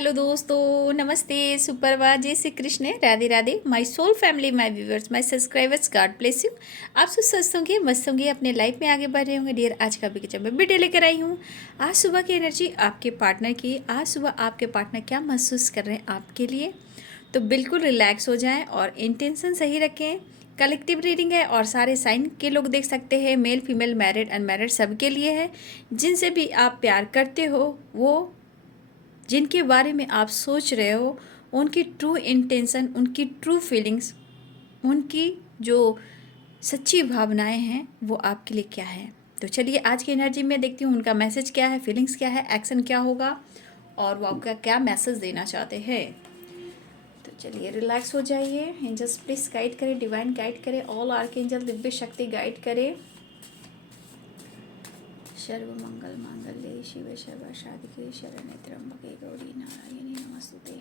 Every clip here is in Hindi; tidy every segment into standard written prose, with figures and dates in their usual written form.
हेलो दोस्तों, नमस्ते, सुप्रभात, जय Shri Krishna, Radhe Radhe. My soul family, my viewers, my subscribers, God bless you. आप सब स्वस्थ होंगे, मस्त होंगे, अपने लाइफ में आगे बढ़ रहे होंगे। डियर, आज का भी किचन में वीडियो लेकर आई हूँ। आज सुबह की एनर्जी आपके पार्टनर की। आज सुबह आपके पार्टनर क्या महसूस कर रहे हैं आपके लिए, तो बिल्कुल रिलैक्स हो जाएं और इंटेंशन सही रखें। कलेक्टिव रीडिंग है और सारे साइन के लोग देख सकते हैं। मेल, फीमेल, मैरिड, अनमैरिड सबके लिए है। जिनसे भी आप प्यार करते हो, वो जिनके बारे में आप सोच रहे हो, उनकी ट्रू इंटेंशन, उनकी ट्रू फीलिंग्स, उनकी जो सच्ची भावनाएं हैं वो आपके लिए क्या है। तो चलिए आज की एनर्जी में देखती हूँ उनका मैसेज क्या है, फीलिंग्स क्या है, एक्शन क्या होगा और वो आपका क्या मैसेज देना चाहते हैं। तो चलिए रिलैक्स हो जाइए। एंजल्स प्लीज गाइड करें, डिवाइन गाइड करें, ऑल आर्कएंजल दिव्य शक्ति गाइड करें। सर्व मंगल मांगल्ये शिवे सर्वसाधिके शरण्ये त्र्यंबके गौरी नारायणी नमस्तुते।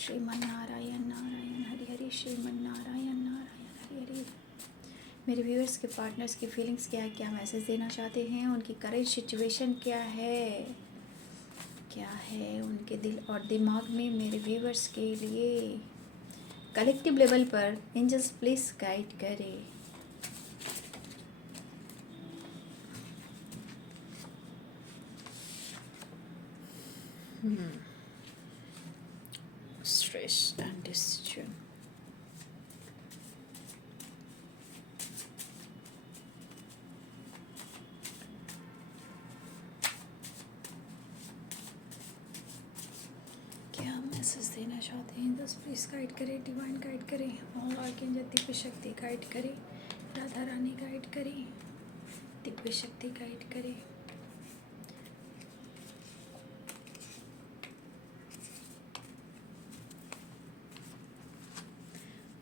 श्रीमन्नारायण नारायण हरि हरि, श्रीमन्नारायण नारायण हरि हरि। मेरे व्यूअर्स के पार्टनर्स की फीलिंग्स क्या है, क्या मैसेज देना चाहते हैं, उनकी करेंट सिचुएशन क्या है, क्या है उनके दिल और दिमाग में मेरे व्यूअर्स के लिए। कलेक्टिव लेवल पर एंजल्स प्लीज गाइड करें। Stress and decision. क्या मैसेज देना चाहते हैं, बस प्लीज गाइड करें, डिवाइन गाइड करें, ऑल आर्कएंजल दिव्य शक्ति गाइड करें, राधा रानी गाइड करें, दिव्य शक्ति गाइड करें।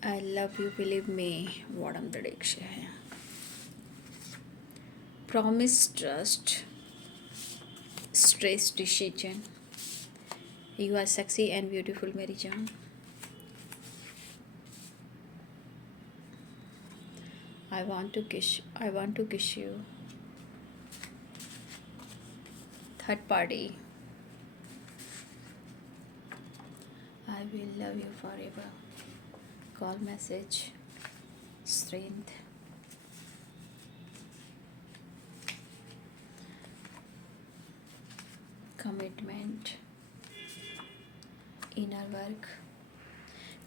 I love you, believe me, what am the direction है। Promise, trust, stress, decision. You are sexy and beautiful, मेरी जान। I want to kiss you. Third party. I will love you forever. Call message, strength, commitment, inner work.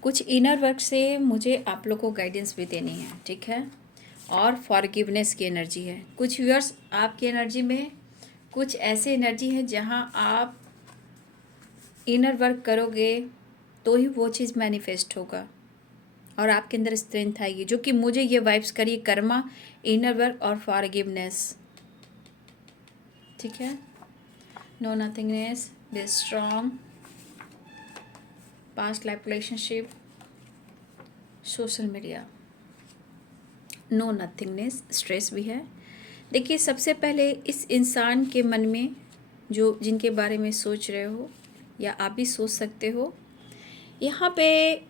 कुछ इनर वर्क से मुझे आप लोग को गाइडेंस भी देनी है, ठीक है। और फॉरगिवनेस की एनर्जी है। कुछ व्यूअर्स आपकी एनर्जी में कुछ ऐसी एनर्जी है जहां आप इनर वर्क करोगे तो ही वो चीज़ मैनिफेस्ट होगा और आपके अंदर स्ट्रेंथ आएगी, जो कि मुझे ये वाइब्स करिए कर्मा, इनर वर्क और फॉरगिवनेस, ठीक है। No nothingness, be strong, past life relationship, social media, no nothingness, stress भी है। देखिए सबसे पहले इस इंसान के मन में जो जिनके बारे में सोच रहे हो या आप भी सोच सकते हो, यहाँ पे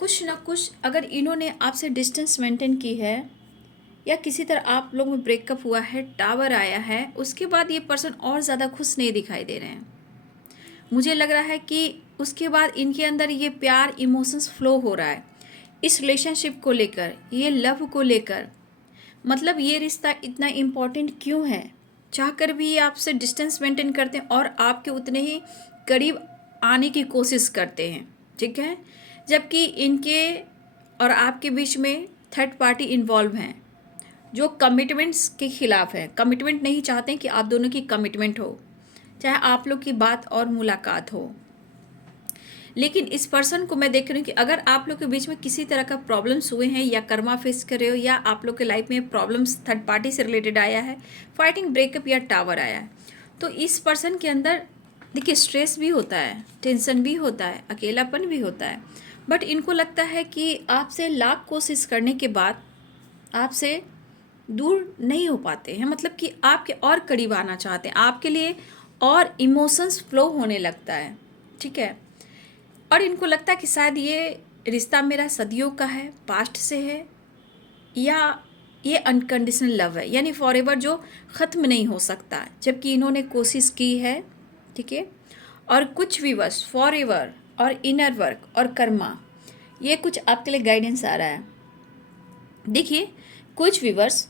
कुछ ना कुछ अगर इन्होंने आपसे डिस्टेंस मेंटेन की है या किसी तरह आप लोग में ब्रेकअप हुआ है, टावर आया है, उसके बाद ये पर्सन और ज़्यादा खुश नहीं दिखाई दे रहे हैं। मुझे लग रहा है कि उसके बाद इनके अंदर ये प्यार, इमोशंस फ्लो हो रहा है इस रिलेशनशिप को लेकर, ये लव को लेकर। मतलब ये रिश्ता इतना इम्पोर्टेंट क्यों है, चाहकर भी ये आपसे डिस्टेंस मेंटेन करते हैं और आपके उतने ही करीब आने की कोशिश करते हैं, ठीक है। जबकि इनके और आपके बीच में थर्ड पार्टी इन्वॉल्व हैं जो कमिटमेंट्स के खिलाफ है, कमिटमेंट नहीं चाहते कि आप दोनों की कमिटमेंट हो, चाहे आप लोग की बात और मुलाकात हो। लेकिन इस पर्सन को मैं देख रही हूँ कि अगर आप लोग के बीच में किसी तरह का प्रॉब्लम्स हुए हैं या कर्मा फेस कर रहे हो या आप लोग के लाइफ में प्रॉब्लम्स थर्ड पार्टी से रिलेटेड आया है, फाइटिंग, ब्रेकअप या टावर आया है, तो इस पर्सन के अंदर देखिए स्ट्रेस भी होता है, टेंशन भी होता है, अकेलापन भी होता है। बट इनको लगता है कि आपसे लाख कोशिश करने के बाद आपसे दूर नहीं हो पाते हैं, मतलब कि आपके और करीब आना चाहते हैं, आपके लिए और इमोशंस फ्लो होने लगता है, ठीक है। और इनको लगता है कि शायद ये रिश्ता मेरा सदियों का है, पास्ट से है, या ये अनकंडीशनल लव है, यानी फॉरएवर जो ख़त्म नहीं हो सकता, जबकि इन्होंने कोशिश की है, ठीक है। और कुछ व्यूअर्स फॉर एवर और इनर वर्क और कर्मा, ये कुछ आपके लिए गाइडेंस आ रहा है। देखिए, कुछ व्यूअर्स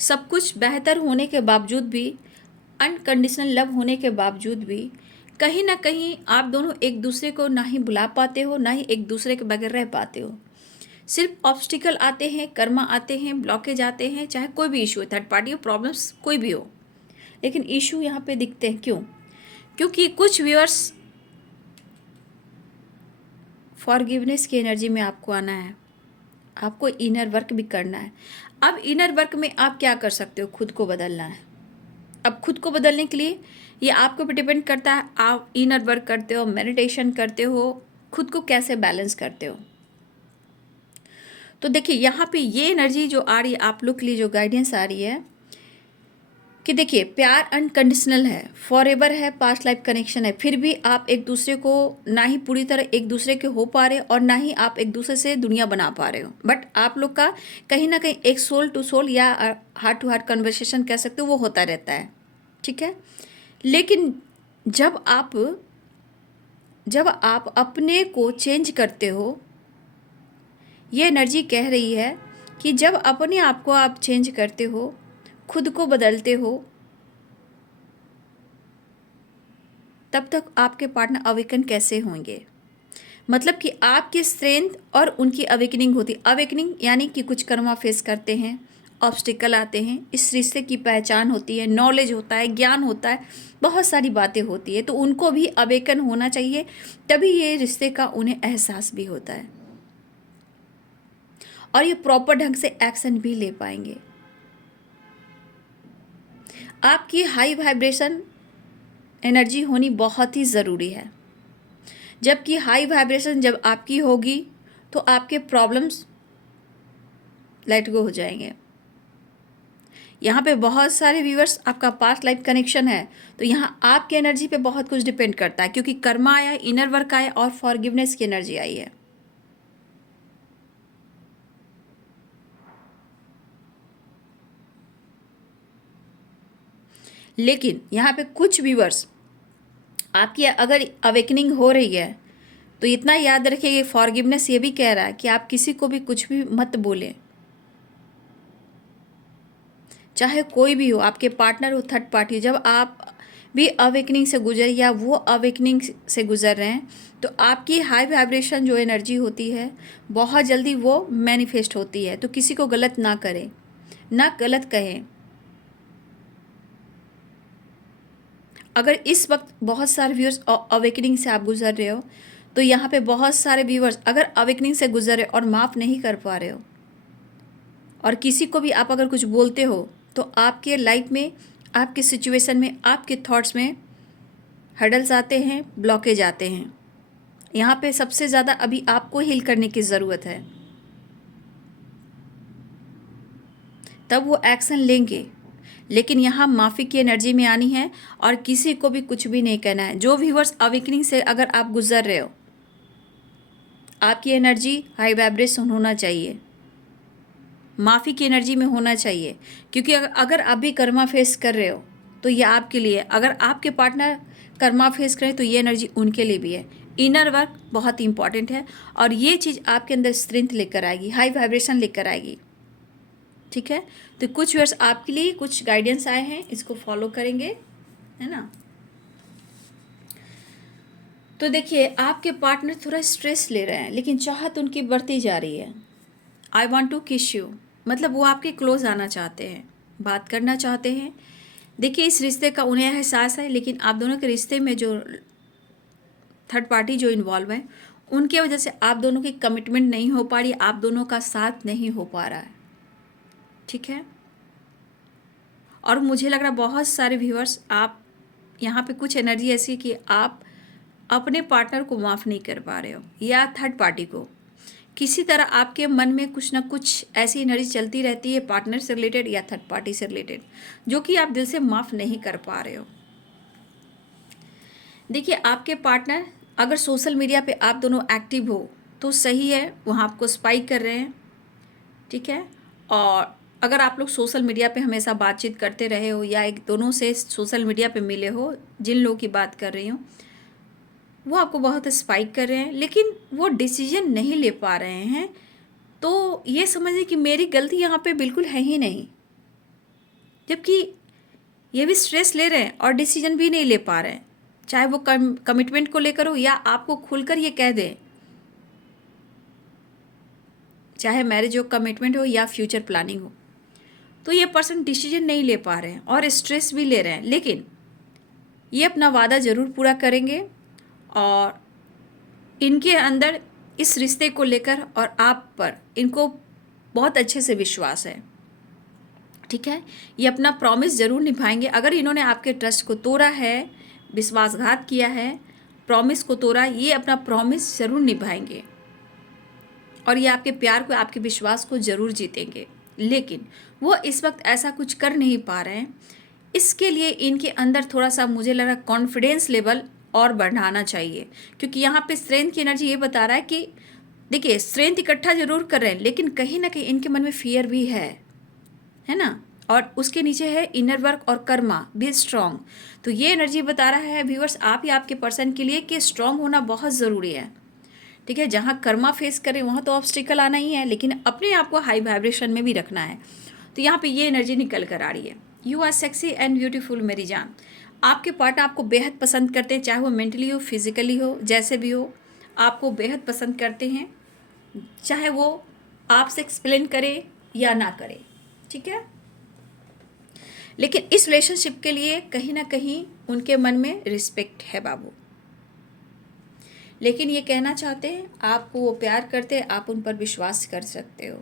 सब कुछ बेहतर होने के बावजूद भी, अनकंडीशनल लव होने के बावजूद भी, कहीं ना कहीं आप दोनों एक दूसरे को ना ही बुला पाते हो, ना ही एक दूसरे के बगैर रह पाते हो। सिर्फ ऑब्स्टिकल आते हैं, कर्मा आते हैं, ब्लॉकेज आते हैं, चाहे कोई भी इशू हो, थर्ड पार्टी प्रॉब्लम्स कोई भी हो, लेकिन इशू यहाँ पे दिखते हैं। क्यों? क्योंकि कुछ व्यूअर्स फॉरगिवनेस की एनर्जी में आपको आना है, आपको इनर वर्क भी करना है। अब इनर वर्क में आप क्या कर सकते हो? खुद को बदलना है। अब खुद को बदलने के लिए ये आपके ऊपर डिपेंड करता है, आप इनर वर्क करते हो, मेडिटेशन करते हो, खुद को कैसे बैलेंस करते हो। तो देखिए, यहाँ पे ये एनर्जी जो आ रही है आप लोग के लिए, जो गाइडेंस आ रही है कि देखिए, प्यार अनकंडीशनल है, फॉर एवर है, पास्ट लाइफ कनेक्शन है, फिर भी आप एक दूसरे को ना ही पूरी तरह एक दूसरे के हो पा रहे और ना ही आप एक दूसरे से दुनिया बना पा रहे हो, बट आप लोग का कहीं ना कहीं एक सोल टू सोल या हार्ट टू हार्ट कन्वर्सेशन कह सकते हो, वो होता रहता है। ठीक है, लेकिन जब आप अपने को चेंज करते हो, ये एनर्जी कह रही है कि जब अपने आप को आप चेंज करते हो, खुद को बदलते हो, तब तक आपके पार्टनर अवेकन कैसे होंगे? मतलब कि आपकी स्ट्रेंथ और उनकी अवेकनिंग होती। अवेकनिंग यानी कि कुछ कर्मा फेस करते हैं, ऑब्स्टिकल आते हैं, इस रिश्ते की पहचान होती है, नॉलेज होता है, ज्ञान होता है, बहुत सारी बातें होती है, तो उनको भी अवेकन होना चाहिए, तभी ये रिश्ते का उन्हें एहसास भी होता है और ये प्रॉपर ढंग से एक्शन भी ले पाएंगे। आपकी हाई वाइब्रेशन एनर्जी होनी बहुत ही ज़रूरी है, जबकि हाई वाइब्रेशन जब आपकी होगी तो आपके प्रॉब्लम्स लेट गो हो जाएंगे। यहाँ पे बहुत सारे व्यूअर्स आपका पास्ट लाइफ कनेक्शन है, तो यहाँ आपकी एनर्जी पे बहुत कुछ डिपेंड करता है, क्योंकि कर्मा आया, इनर वर्क आया और फॉरगिवनेस की एनर्जी आई है। लेकिन यहाँ पे कुछ व्यूअर्स आपकी अगर अवेकनिंग हो रही है तो इतना याद रखिए, फॉरगिवनेस ये भी कह रहा है कि आप किसी को भी कुछ भी मत बोलें, चाहे कोई भी हो, आपके पार्टनर हो, थर्ड पार्टी। जब आप भी अवेकनिंग से गुजर या वो अवेकनिंग से गुजर रहे हैं, तो आपकी हाई वाइब्रेशन जो एनर्जी होती है बहुत जल्दी वो मैनिफेस्ट होती है। तो किसी को गलत ना करें, ना गलत कहें। अगर इस वक्त बहुत सारे व्यूअर्स अवेकनिंग से आप गुजर रहे हो, तो यहाँ पे बहुत सारे व्यूअर्स अगर अवेकनिंग से गुजर रहे और माफ़ नहीं कर पा रहे हो, और किसी को भी आप अगर कुछ बोलते हो, तो आपके लाइफ में, आपके सिचुएशन में, आपके थॉट्स में हर्डल्स आते हैं, ब्लॉकेज आते हैं। यहाँ पे सबसे ज़्यादा अभी आपको हील करने की ज़रूरत है, तब वो एक्शन लेंगे। लेकिन यहाँ माफ़ी की एनर्जी में आनी है और किसी को भी कुछ भी नहीं कहना है। जो व्यूअर्स अवेकनिंग से अगर आप गुजर रहे हो, आपकी एनर्जी हाई वाइब्रेशन होना चाहिए, माफ़ी की एनर्जी में होना चाहिए, क्योंकि अगर आप भी कर्मा फेस कर रहे हो तो ये आपके लिए, अगर आपके पार्टनर कर्मा फेस करें तो ये एनर्जी उनके लिए भी है। इनर वर्क बहुत ही इंपॉर्टेंट है और ये चीज़ आपके अंदर स्ट्रेंथ लेकर आएगी, हाई वाइब्रेशन लेकर आएगी। ठीक है, तो कुछ वर्ड्स आपके लिए कुछ गाइडेंस आए हैं, इसको फॉलो करेंगे, है ना। तो देखिए, आपके पार्टनर थोड़ा स्ट्रेस ले रहे हैं, लेकिन चाहत उनकी बढ़ती जा रही है। आई वॉन्ट टू किस यू, मतलब वो आपके क्लोज आना चाहते हैं, बात करना चाहते हैं। देखिए, इस रिश्ते का उन्हें एहसास है, लेकिन आप दोनों के रिश्ते में जो थर्ड पार्टी जो इन्वॉल्व है, उनके वजह से आप दोनों की कमिटमेंट नहीं हो पा रही, आप दोनों का साथ नहीं हो पा रहा है। ठीक है, और मुझे लग रहा है बहुत सारे व्यूअर्स, आप यहाँ पे कुछ एनर्जी ऐसी कि आप अपने पार्टनर को माफ़ नहीं कर पा रहे हो, या थर्ड पार्टी को। किसी तरह आपके मन में कुछ ना कुछ ऐसी एनर्जी चलती रहती है, पार्टनर से रिलेटेड या थर्ड पार्टी से रिलेटेड, जो कि आप दिल से माफ़ नहीं कर पा रहे हो। देखिए, आपके पार्टनर अगर सोशल मीडिया पे आप दोनों एक्टिव हो तो सही है, वहाँ आपको स्पाई कर रहे हैं। ठीक है, और अगर आप लोग सोशल मीडिया पे हमेशा बातचीत करते रहे हो या एक दोनों से सोशल मीडिया पे मिले हो, जिन लोगों की बात कर रही हूँ, वो आपको बहुत स्पाइक कर रहे हैं लेकिन वो डिसीजन नहीं ले पा रहे हैं, तो ये समझिए कि मेरी गलती यहाँ पे बिल्कुल है ही नहीं। जबकि ये भी स्ट्रेस ले रहे हैं और डिसीजन भी नहीं ले पा रहे हैं, चाहे वो कमिटमेंट को लेकर हो या आपको खुलकर ये कह दें, चाहे मैरिज हो, कमिटमेंट हो या फ्यूचर प्लानिंग हो। तो ये पर्सन डिसीजन नहीं ले पा रहे हैं और स्ट्रेस भी ले रहे हैं, लेकिन ये अपना वादा ज़रूर पूरा करेंगे और इनके अंदर इस रिश्ते को लेकर और आप पर इनको बहुत अच्छे से विश्वास है। ठीक है, ये अपना प्रॉमिस ज़रूर निभाएंगे। अगर इन्होंने आपके ट्रस्ट को तोड़ा है, विश्वासघात किया है, प्रॉमिस को तोड़ा, ये अपना प्रॉमिस ज़रूर निभाएंगे और ये आपके प्यार को, आपके विश्वास को ज़रूर जीतेंगे। लेकिन वो इस वक्त ऐसा कुछ कर नहीं पा रहे हैं। इसके लिए इनके अंदर थोड़ा सा मुझे लग रहा है कॉन्फिडेंस लेवल और बढ़ाना चाहिए, क्योंकि यहाँ पे स्ट्रेंथ की एनर्जी ये बता रहा है कि देखिए स्ट्रेंथ इकट्ठा जरूर कर रहे हैं लेकिन कहीं ना कहीं इनके मन में फियर भी है ना, और उसके नीचे है इनर वर्क और कर्मा भी स्ट्रांग। तो ये एनर्जी बता रहा है व्यूअर्स आप या आपके पर्सन के लिए कि स्ट्रांग होना बहुत ज़रूरी है। ठीक है, जहाँ कर्मा फेस करें वहाँ तो ऑब्स्टिकल आना ही है, लेकिन अपने आप को हाई वाइब्रेशन में भी रखना है। तो यहाँ पे ये एनर्जी निकल कर आ रही है। You are sexy and beautiful मेरी जान। आपके पार्टनर आपको बेहद पसंद करते हैं, चाहे वो मेंटली हो, फिजिकली हो, जैसे भी हो, आपको बेहद पसंद करते हैं, चाहे वो आपसे एक्सप्लेन करे या ना करे। ठीक है, लेकिन इस रिलेशनशिप के लिए कहीं ना कहीं उनके मन में रिस्पेक्ट है बाबू। लेकिन ये कहना चाहते हैं आपको वो प्यार करते हैं, आप उन पर विश्वास कर सकते हो,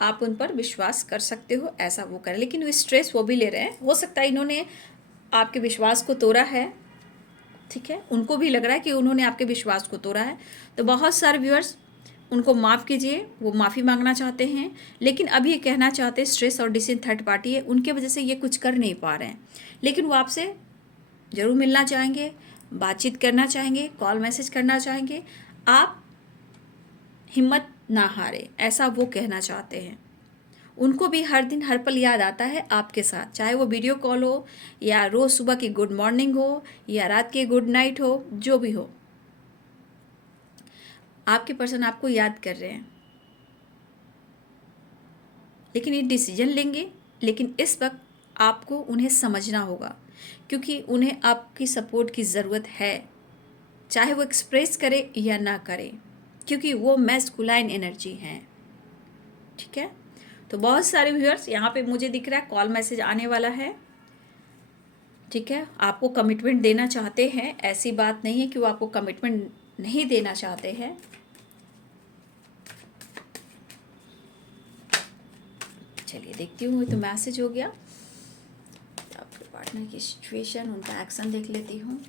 आप उन पर विश्वास कर सकते हो, ऐसा वो करें। लेकिन वो स्ट्रेस वो भी ले रहे हैं, हो सकता है इन्होंने आपके विश्वास को तोड़ा है। ठीक है, उनको भी लग रहा है कि उन्होंने आपके विश्वास को तोड़ा है। तो बहुत सारे व्यूअर्स उनको माफ़ कीजिए, वो माफ़ी मांगना चाहते हैं, लेकिन अभी ये कहना चाहते हैं स्ट्रेस और डिसीजन थर्ड पार्टी है, उनके वजह से ये कुछ कर नहीं पा रहे हैं। लेकिन वो आपसे ज़रूर मिलना चाहेंगे, बातचीत करना चाहेंगे, कॉल मैसेज करना चाहेंगे। आप हिम्मत ना हारे, ऐसा वो कहना चाहते हैं। उनको भी हर दिन हर पल याद आता है आपके साथ, चाहे वो वीडियो कॉल हो या रोज़ सुबह की गुड मॉर्निंग हो या रात की गुड नाइट हो, जो भी हो, आपके पर्सन आपको याद कर रहे हैं। लेकिन ये डिसीजन लेंगे, लेकिन इस वक्त आपको उन्हें समझना होगा, क्योंकि उन्हें आपकी सपोर्ट की ज़रूरत है, चाहे वो एक्सप्रेस करे या ना करे, क्योंकि वो मैस्कुलाइन एनर्जी हैं। ठीक है, तो बहुत सारे व्यूअर्स यहाँ पे मुझे दिख रहा है कॉल मैसेज आने वाला है। ठीक है, आपको कमिटमेंट देना चाहते हैं, ऐसी बात नहीं है कि वो आपको कमिटमेंट नहीं देना चाहते हैं। चलिए देखती हूँ, तो मैसेज हो गया। आपके पार्टनर की सिचुएशन, उनका एक्शन देख लेती हूँ।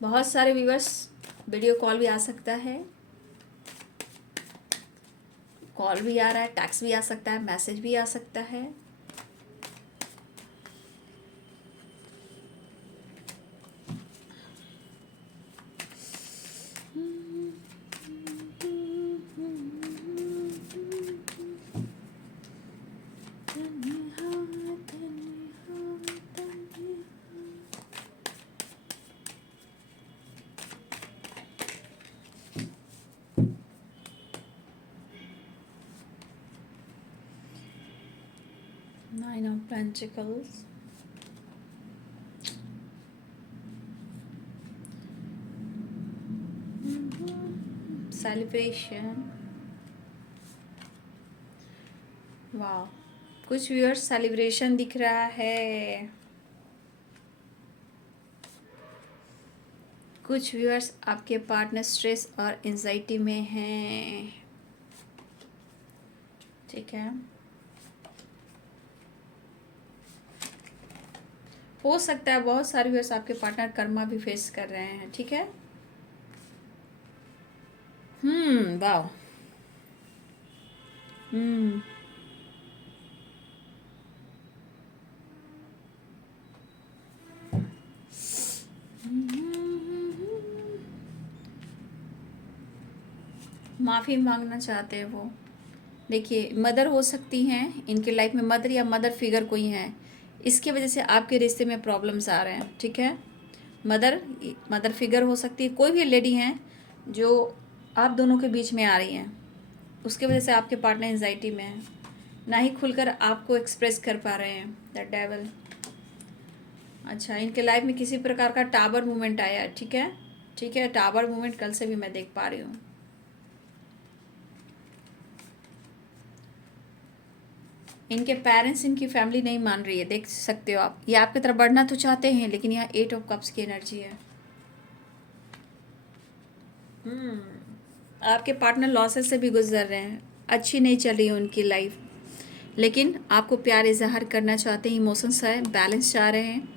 बहुत सारे व्यूअर्स, वीडियो कॉल भी आ सकता है, कॉल भी आ रहा है, टैक्स भी आ सकता है, मैसेज भी आ सकता है। Nine of Pentacles, celebration. वाह, कुछ व्यूअर्स सेलिब्रेशन दिख रहा है, कुछ व्यूअर्स आपके पार्टनर स्ट्रेस और एंजाइटी में हैं। ठीक है, हो सकता है बहुत सारे व्यूअर्स आपके पार्टनर कर्मा भी फेस कर रहे हैं। ठीक है, वाह, माफ़ी मांगना चाहते हैं वो। देखिए मदर हो सकती हैं, इनके लाइफ में मदर या मदर फिगर कोई हैं, इसकी वजह से आपके रिश्ते में प्रॉब्लम्स आ रहे हैं। ठीक है, मदर मदर फिगर हो सकती है, कोई भी लेडी हैं जो आप दोनों के बीच में आ रही हैं, उसकी वजह से आपके पार्टनर एंजाइटी में है, ना ही खुलकर आपको एक्सप्रेस कर पा रहे हैं। The devil. अच्छा, इनके लाइफ में किसी प्रकार का टावर मूवमेंट आया है। ठीक है, ठीक है, टावर मूवमेंट कल से भी मैं देख पा रही हूँ। इनके पेरेंट्स, इनकी फैमिली नहीं मान रही है, देख सकते हो आप। ये आपकी तरफ बढ़ना तो चाहते हैं, लेकिन यहाँ 8 ऑफ कप्स की एनर्जी है। आपके पार्टनर लॉसेस से भी गुजर रहे हैं, अच्छी नहीं चल रही है उनकी लाइफ, लेकिन आपको प्यार इजहार करना चाहते हैं, इमोशंस है, बैलेंस चाह रहे हैं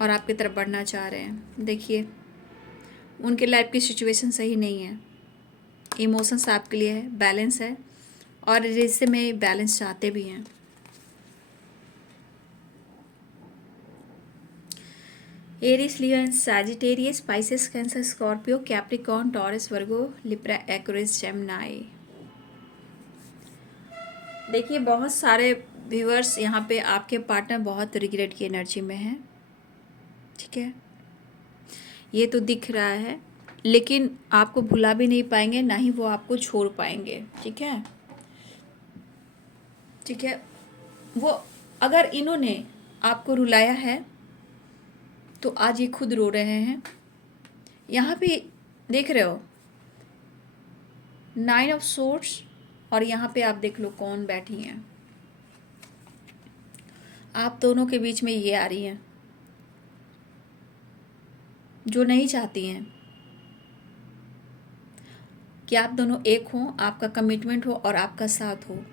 और आपकी तरफ बढ़ना चाह रहे हैं। देखिए उनके लाइफ की सिचुएशन सही नहीं है, इमोशंस आपके लिए है, बैलेंस है और रिश्ते में बैलेंस चाहते भी हैं। Aries, Leo, Sagittarius, Pisces, Cancer, Scorpio, Capricorn, Taurus, Virgo, Libra, Aquarius, Gemini. देखिए बहुत सारे व्यूअर्स यहाँ पे आपके पार्टनर बहुत रिग्रेट की एनर्जी में हैं। ठीक है, ये तो दिख रहा है, लेकिन आपको भुला भी नहीं पाएंगे, ना ही वो आपको छोड़ पाएंगे। ठीक है, ठीक है, वो अगर इन्होंने आपको रुलाया है तो आज ये खुद रो रहे हैं। यहाँ पे देख रहे हो 9 ऑफ सोर्ड्स, और यहाँ पे आप देख लो कौन बैठी हैं। आप दोनों के बीच में ये आ रही हैं जो नहीं चाहती हैं कि आप दोनों एक हों, आपका कमिटमेंट हो और आपका साथ हो।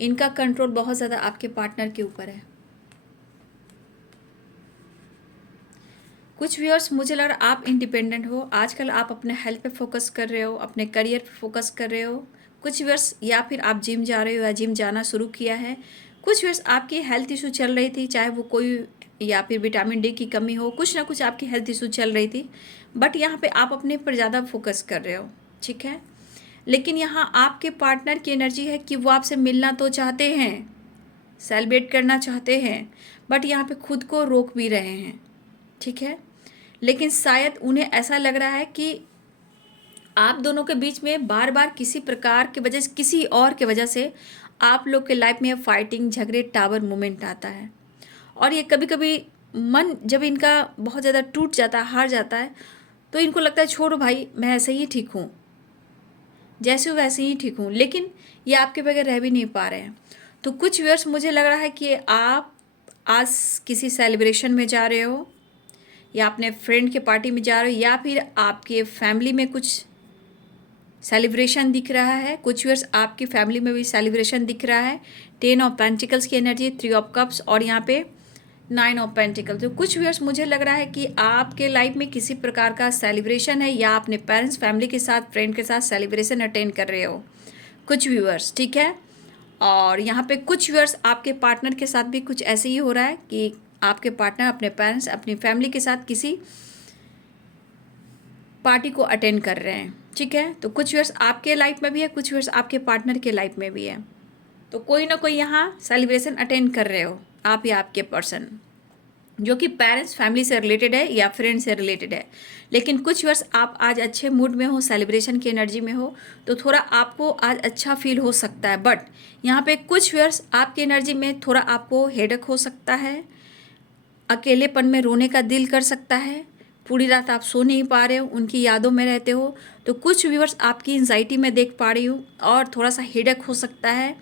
इनका कंट्रोल बहुत ज़्यादा आपके पार्टनर के ऊपर है। कुछ व्यूअर्स, मुझे लग रहा आप इंडिपेंडेंट हो, आजकल आप अपने हेल्थ पे फोकस कर रहे हो, अपने करियर पे फोकस कर रहे हो। कुछ व्यूअर्स या फिर आप जिम जा रहे हो या जिम जाना शुरू किया है। कुछ व्यूअर्स आपकी हेल्थ इशू चल रही थी, चाहे वो कोई या फिर विटामिन डी की कमी हो, कुछ ना कुछ आपकी हेल्थ इशू चल रही थी, बट यहाँ पे आप अपने पर ज़्यादा फोकस कर रहे हो। ठीक है, लेकिन यहाँ आपके पार्टनर की एनर्जी है कि वो आपसे मिलना तो चाहते हैं, सेलिब्रेट करना चाहते हैं, बट यहाँ पे खुद को रोक भी रहे हैं। ठीक है, लेकिन शायद उन्हें ऐसा लग रहा है कि आप दोनों के बीच में बार बार किसी प्रकार की वजह से, किसी और के वजह से आप लोग के लाइफ में फाइटिंग, झगड़े, टावर मोमेंट आता है। और ये कभी कभी मन जब इनका बहुत ज़्यादा टूट जाता है, हार जाता है, तो इनको लगता है छोड़ो भाई, मैं ऐसे ही ठीक हूँ, जैसे हूँ वैसे ही ठीक हूँ, लेकिन ये आपके बगैर रह भी नहीं पा रहे हैं। तो कुछ व्यूअर्स, मुझे लग रहा है कि आप आज किसी सेलिब्रेशन में जा रहे हो, या अपने फ्रेंड के पार्टी में जा रहे हो, या फिर आपके फैमिली में कुछ सेलिब्रेशन दिख रहा है। कुछ व्यूअर्स आपकी फैमिली में भी सेलिब्रेशन दिख रहा है। 10 ऑफ पेंटिकल्स की एनर्जी, 3 ऑफ कप्स और यहाँ पे 9 ऑफ पेंटिकल्स। तो कुछ व्यूअर्स, मुझे लग रहा है कि आपके लाइफ में किसी प्रकार का सेलिब्रेशन है, या अपने पेरेंट्स, फैमिली के साथ, फ्रेंड के साथ सेलिब्रेशन अटेंड कर रहे हो कुछ व्यूअर्स। ठीक है, और यहाँ पे कुछ व्यूअर्स आपके पार्टनर के साथ भी कुछ ऐसे ही हो रहा है कि आपके पार्टनर अपने पेरेंट्स, अपनी फैमिली के साथ किसी पार्टी को अटेंड कर रहे हैं। ठीक है, तो कुछ व्यूअर्स आपके लाइफ में भी है, कुछ व्यूअर्स आपके पार्टनर के लाइफ में भी है। तो कोई ना कोई यहाँ सेलिब्रेशन अटेंड कर रहे हो आप या आपके पर्सन, जो कि पेरेंट्स, फैमिली से रिलेटेड है या फ्रेंड से रिलेटेड है। लेकिन कुछ व्यूअर्स आप आज अच्छे मूड में हो, सेलिब्रेशन की एनर्जी में हो, तो थोड़ा आपको आज अच्छा फील हो सकता है। बट यहाँ पे कुछ व्यूअर्स आपकी एनर्जी में थोड़ा आपको हेडेक हो सकता है, अकेलेपन में रोने का दिल कर सकता है, पूरी रात आप सो नहीं पा रहे हो, उनकी यादों में रहते हो। तो कुछ व्यूअर्स आपकी एंजाइटी में देख पा रही हूँ, और थोड़ा सा हेडेक हो सकता है,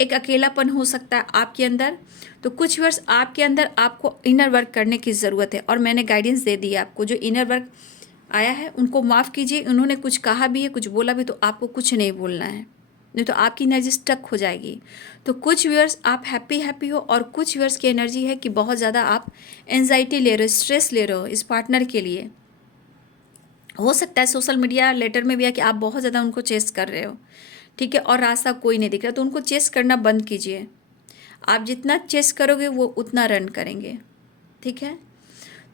एक अकेलापन हो सकता है आपके अंदर। तो कुछ व्यूअर्स आपके अंदर आपको इनर वर्क करने की ज़रूरत है, और मैंने गाइडेंस दे दी है आपको। जो इनर वर्क आया है उनको माफ़ कीजिए, उन्होंने कुछ कहा भी है, कुछ बोला भी, तो आपको कुछ नहीं बोलना है, नहीं तो आपकी एनर्जी स्टक हो जाएगी। तो कुछ व्यूअर्स आप हैप्पी हो, और कुछ व्यूअर्स की एनर्जी है कि बहुत ज़्यादा आप एंजाइटी ले रहे हो, स्ट्रेस ले रहे हो इस पार्टनर के लिए। हो सकता है सोशल मीडिया लेटर में भी है कि आप बहुत ज़्यादा उनको चेस कर रहे हो। ठीक है, और रास्ता कोई नहीं दिख रहा, तो उनको चेस करना बंद कीजिए। आप जितना चेस करोगे वो उतना रन करेंगे। ठीक है,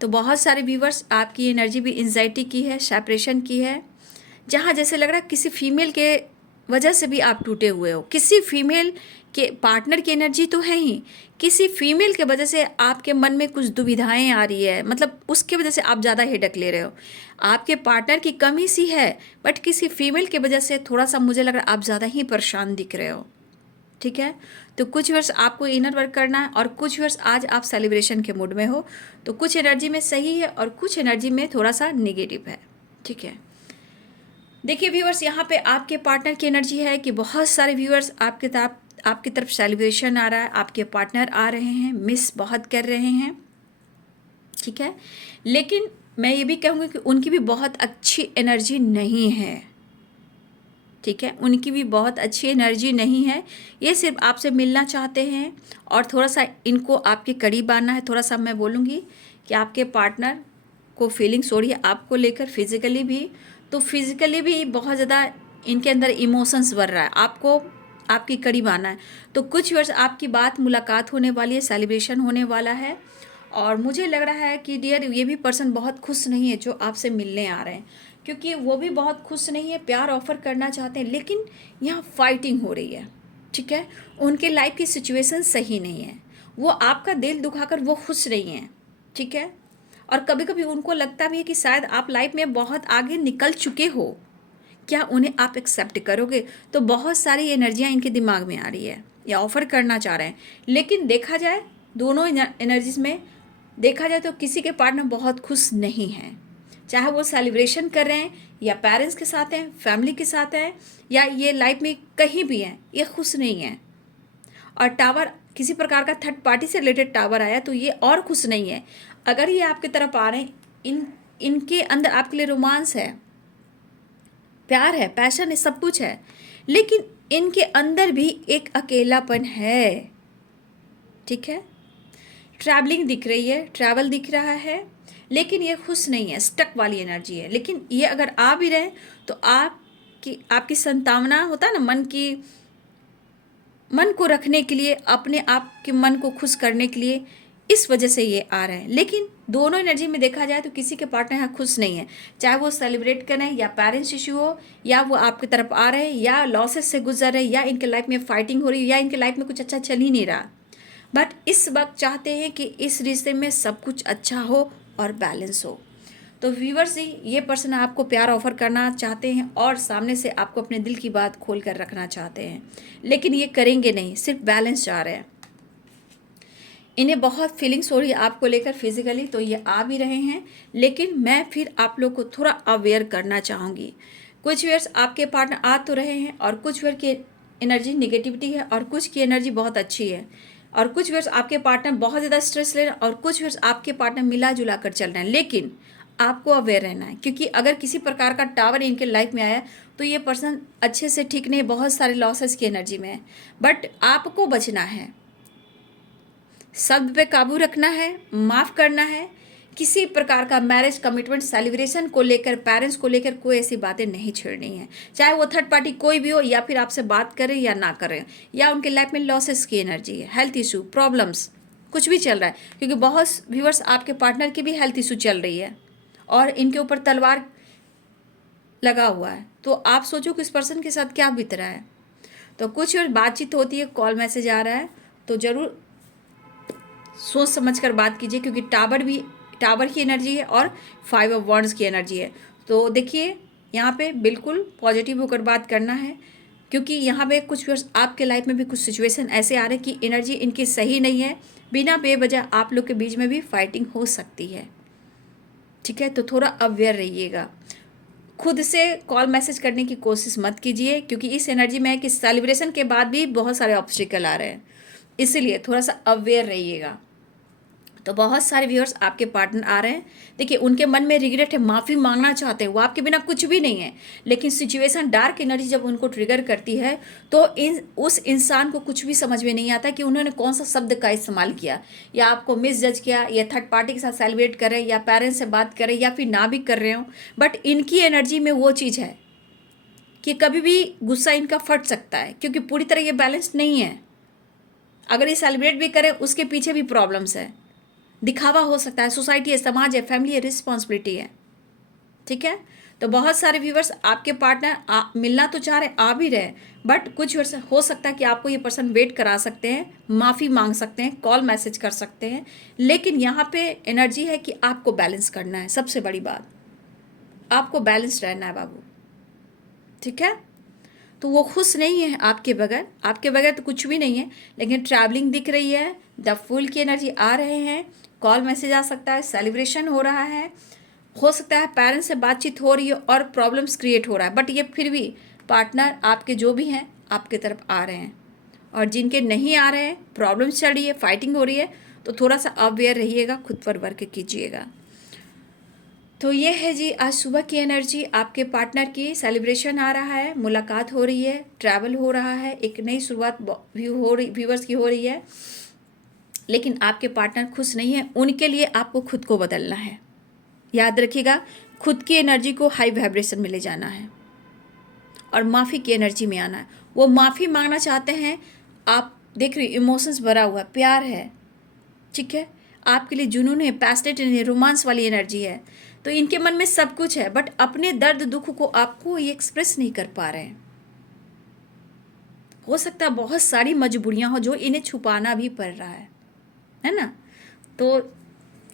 तो बहुत सारे व्यूअर्स आपकी एनर्जी भी एंजाइटी की है, सेपरेशन की है, जहाँ जैसे लग रहा है किसी फीमेल के वजह से भी आप टूटे हुए हो, किसी फीमेल के पार्टनर की एनर्जी तो है ही, किसी फीमेल के वजह से आपके मन में कुछ दुविधाएं आ रही है, मतलब उसके वजह से आप ज़्यादा हेडक ले रहे हो। आपके पार्टनर की कमी सी है, बट किसी फीमेल के वजह से थोड़ा सा मुझे लग रहा है आप ज़्यादा ही परेशान दिख रहे हो। ठीक है, तो कुछ वर्ष आपको इनर वर्क करना है और कुछ वर्ष आज आप सेलिब्रेशन के मूड में हो, तो कुछ एनर्जी में सही है और कुछ एनर्जी में थोड़ा सा निगेटिव है। ठीक है, देखिए व्यूअर्स, यहाँ पे आपके पार्टनर की एनर्जी है कि बहुत सारे व्यूअर्स आपकी तरफ सेलिब्रेशन आ रहा है, आपके पार्टनर आ रहे हैं, मिस बहुत कर रहे हैं। ठीक है, लेकिन मैं ये भी कहूँगी कि उनकी भी बहुत अच्छी एनर्जी नहीं है। ठीक है, उनकी भी बहुत अच्छी एनर्जी नहीं है, ये सिर्फ आपसे मिलना चाहते हैं और थोड़ा सा इनको आपके करीब आना है। थोड़ा सा मैं बोलूँगी कि आपके पार्टनर को फीलिंग्स हो रही है आपको लेकर, फिजिकली भी, तो फिजिकली भी बहुत ज़्यादा इनके अंदर इमोशंस बढ़ रहा है, आपको आपके करीब आना है। तो कुछ वर्ष आपकी बात मुलाकात होने वाली है, सेलिब्रेशन होने वाला है, और मुझे लग रहा है कि डियर ये भी पर्सन बहुत खुश नहीं है जो आपसे मिलने आ रहे हैं, क्योंकि वो भी बहुत खुश नहीं है, प्यार ऑफर करना चाहते हैं, लेकिन यहाँ फाइटिंग हो रही है। ठीक है, उनके लाइफ की सिचुएशन सही नहीं है, वो आपका दिल दुखाकर वो खुश नहीं है। ठीक है, और कभी कभी उनको लगता भी है कि शायद आप लाइफ में बहुत आगे निकल चुके हो, क्या उन्हें आप एक्सेप्ट करोगे। तो बहुत सारी एनर्जियाँ इनके दिमाग में आ रही है या ऑफर करना चाह रहे हैं, लेकिन देखा जाए दोनों एनर्जीज में देखा जाए तो किसी के पार्टनर बहुत खुश नहीं है, चाहे वो सेलिब्रेशन कर रहे हैं या पेरेंट्स के साथ हैं, फैमिली के साथ हैं, या ये लाइफ में कहीं भी हैं, ये खुश नहीं है। और टावर, किसी प्रकार का थर्ड पार्टी से रिलेटेड टावर आया तो ये और खुश नहीं है। अगर ये आपकी तरफ आ रहे हैं, इनके अंदर आपके लिए रोमांस है, प्यार है, पैशन है, सब कुछ है, लेकिन इनके अंदर भी एक अकेलापन है। ठीक है, ट्रैवलिंग दिख रही है, ट्रैवल दिख रहा है, लेकिन ये खुश नहीं है, स्टक वाली एनर्जी है। लेकिन ये अगर आ भी रहे तो आपकी संतावना होता है ना, मन को रखने के लिए, अपने आप के मन को खुश करने के लिए, इस वजह से ये आ रहे हैं। लेकिन दोनों एनर्जी में देखा जाए तो किसी के पार्टनर यहाँ खुश नहीं है, चाहे वो सेलिब्रेट करें या पेरेंट्स इशू हो, या वो आपकी तरफ आ रहे हैं, या लॉसेस से गुजर रहे हैं, या इनके लाइफ में फाइटिंग हो रही है, या इनके लाइफ में कुछ अच्छा चल ही नहीं रहा, बट इस वक्त चाहते हैं कि इस रिश्ते में सब कुछ अच्छा हो और बैलेंस हो। तो व्यूअर्स जी, ये पर्सन आपको प्यार ऑफर करना चाहते हैं और सामने से आपको अपने दिल की बात खोल कर रखना चाहते हैं, लेकिन ये करेंगे नहीं, सिर्फ बैलेंस चाह रहे हैं। इन्हें बहुत फीलिंग्स हो रही है आपको लेकर फिजिकली, तो ये आ भी रहे हैं, लेकिन मैं फिर आप लोग को थोड़ा अवेयर करना चाहूँगी। कुछ व्यूअर्स आपके पार्टनर आ तो रहे हैं और कुछ व्यूअर की एनर्जी निगेटिविटी है और कुछ की एनर्जी बहुत अच्छी है, और कुछ व्यूअर्स आपके पार्टनर बहुत ज़्यादा स्ट्रेस ले रहे हैं और कुछ व्यूअर्स आपके पार्टनर मिला जुला कर चल रहे हैं। लेकिन आपको अवेयर रहना है, क्योंकि अगर किसी प्रकार का टावर इनके लाइफ में आया तो ये पर्सन अच्छे से ठीक नहीं, बहुत सारे लॉसेस की एनर्जी में है, बट आपको बचना है, शब्द पे काबू रखना है, माफ़ करना है। किसी प्रकार का मैरिज कमिटमेंट सेलिब्रेशन को लेकर, पेरेंट्स को लेकर कोई ऐसी बातें नहीं छेड़नी है, चाहे वो थर्ड पार्टी कोई भी हो, या फिर आपसे बात करें या ना करें, या उनके लाइफ में लॉसेस की एनर्जी है, हेल्थ इशू, प्रॉब्लम्स, कुछ भी चल रहा है, क्योंकि बहुत व्यूअर्स आपके पार्टनर की भी हेल्थ इशू चल रही है और इनके ऊपर तलवार लगा हुआ है। तो आप सोचो कि इस पर्सन के साथ क्या बीत रहा है। तो कुछ बातचीत होती है, कॉल मैसेज आ रहा है, तो ज़रूर सोच समझ कर बात कीजिए, क्योंकि टावर की एनर्जी है और 5 ऑफ वॉन्ड्स की एनर्जी है। तो देखिए यहाँ पे बिल्कुल पॉजिटिव होकर बात करना है, क्योंकि यहाँ पे कुछ वर्ष आपके लाइफ में भी कुछ सिचुएशन ऐसे आ रहे हैं कि एनर्जी इनकी सही नहीं है, बिना बेवजह आप लोग के बीच में भी फाइटिंग हो सकती है। ठीक है, तो थोड़ा अवेयर रहिएगा, खुद से कॉल मैसेज करने की कोशिश मत कीजिए, क्योंकि इस एनर्जी में है कि सेलिब्रेशन के बाद भी बहुत सारे ऑब्स्टिकल आ रहे हैं, इसीलिए थोड़ा सा अवेयर रहिएगा। तो बहुत सारे व्यूअर्स आपके पार्टनर आ रहे हैं, देखिए उनके मन में रिग्रेट है, माफ़ी मांगना चाहते हैं, वो आपके बिना कुछ भी नहीं है, लेकिन सिचुएशन डार्क एनर्जी जब उनको ट्रिगर करती है तो उस इंसान को कुछ भी समझ में नहीं आता कि उन्होंने कौन सा शब्द का इस्तेमाल किया, या आपको मिस जज किया, या थर्ड पार्टी के साथ सेलिब्रेट कर रहे हैं, या पेरेंट्स से बात कर रहे हैं, या फिर ना भी कर रहे हो, बट इनकी एनर्जी में वो चीज़ है कि कभी भी गुस्सा इनका फट सकता है, क्योंकि पूरी तरह ये बैलेंस नहीं है। अगर ये सेलिब्रेट भी करें उसके पीछे भी प्रॉब्लम्स है, दिखावा हो सकता है, सोसाइटी है, समाज है, फैमिली है, रिस्पॉन्सिबिलिटी है। ठीक है, तो बहुत सारे व्यूवर्स आपके पार्टनर मिलना तो चाह रहे, आ भी रहे, बट कुछ वर्ष हो सकता है कि आपको ये पर्सन वेट करा सकते हैं, माफ़ी मांग सकते हैं, कॉल मैसेज कर सकते हैं, लेकिन यहाँ पे एनर्जी है कि आपको बैलेंस करना है। सबसे बड़ी बात, आपको बैलेंस रहना है बाबू, ठीक है। तो वो खुश नहीं है आपके बगैर तो कुछ भी नहीं है, लेकिन ट्रैवलिंग दिख रही है, द फूल की एनर्जी आ रहे हैं, कॉल मैसेज आ सकता है, सेलिब्रेशन हो रहा है, हो सकता है पेरेंट्स से बातचीत हो रही है और प्रॉब्लम्स क्रिएट हो रहा है, बट ये फिर भी पार्टनर आपके जो भी हैं आपके तरफ आ रहे हैं। और जिनके नहीं आ रहे हैं, प्रॉब्लम्स चल रही है, फाइटिंग हो रही है, तो थोड़ा सा अवेयर रहिएगा, खुद पर वर्क कीजिएगा। तो ये है जी आज सुबह की एनर्जी आपके पार्टनर की। सेलिब्रेशन आ रहा है, मुलाकात हो रही है, ट्रैवल हो रहा है, एक नई शुरुआत व्यूवर्स की हो रही है, लेकिन आपके पार्टनर खुश नहीं है। उनके लिए आपको खुद को बदलना है। याद रखिएगा, खुद की एनर्जी को हाई वाइब्रेशन में ले जाना है और माफ़ी की एनर्जी में आना है। वो माफ़ी मांगना चाहते हैं, आप देख रही इमोशंस भरा हुआ प्यार है, ठीक है, आपके लिए जुनून है, पैशनेट है, रोमांस वाली एनर्जी है। तो इनके मन में सब कुछ है, बट अपने दर्द दुख को आपको ये एक्सप्रेस नहीं कर पा रहे हैं। हो सकता है बहुत सारी मजबूरियां हो जो इन्हें छुपाना भी पड़ रहा है ना। तो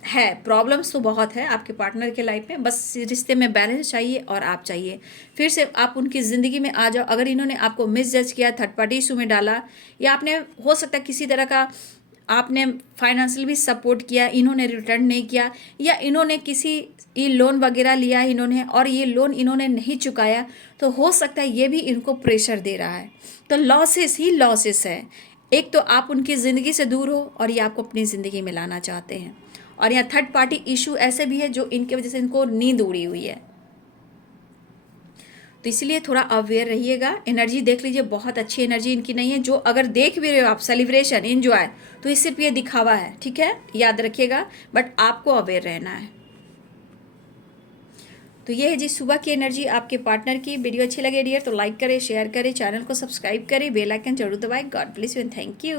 है, प्रॉब्लम्स तो बहुत है आपके पार्टनर के लाइफ में, बस रिश्ते में बैलेंस चाहिए और आप चाहिए। फिर से आप उनकी ज़िंदगी में आ जाओ। अगर इन्होंने आपको मिसजज किया, थर्ड पार्टी इशू में डाला, या आपने हो सकता है किसी तरह का आपने फाइनेंशियल भी सपोर्ट किया, इन्होंने रिटर्न नहीं किया, या इन्होंने किसी ये लोन वगैरह लिया इन्होंने और ये लोन इन्होंने नहीं चुकाया, तो हो सकता है ये भी इनको प्रेशर दे रहा है। तो लॉसेस ही लॉसेस है। एक तो आप उनकी ज़िंदगी से दूर हो और ये आपको अपनी ज़िंदगी में लाना चाहते हैं। और यहाँ थर्ड पार्टी इशू ऐसे भी है जो इनके वजह से इनको नींद उड़ी हुई है। तो इसलिए थोड़ा अवेयर रहिएगा। एनर्जी देख लीजिए, बहुत अच्छी एनर्जी इनकी नहीं है। जो अगर देख भी रहे हो आप सेलिब्रेशन एंजॉय, तो ये सिर्फ ये दिखावा है, ठीक है, याद रखिएगा, बट आपको अवेयर रहना है। तो ये है जी सुबह की एनर्जी आपके पार्टनर की। वीडियो अच्छी लगे डियर तो लाइक करें, शेयर करें, चैनल को सब्सक्राइब करें, बेल आइकन जरूर दबाएं। God bless you and thank you.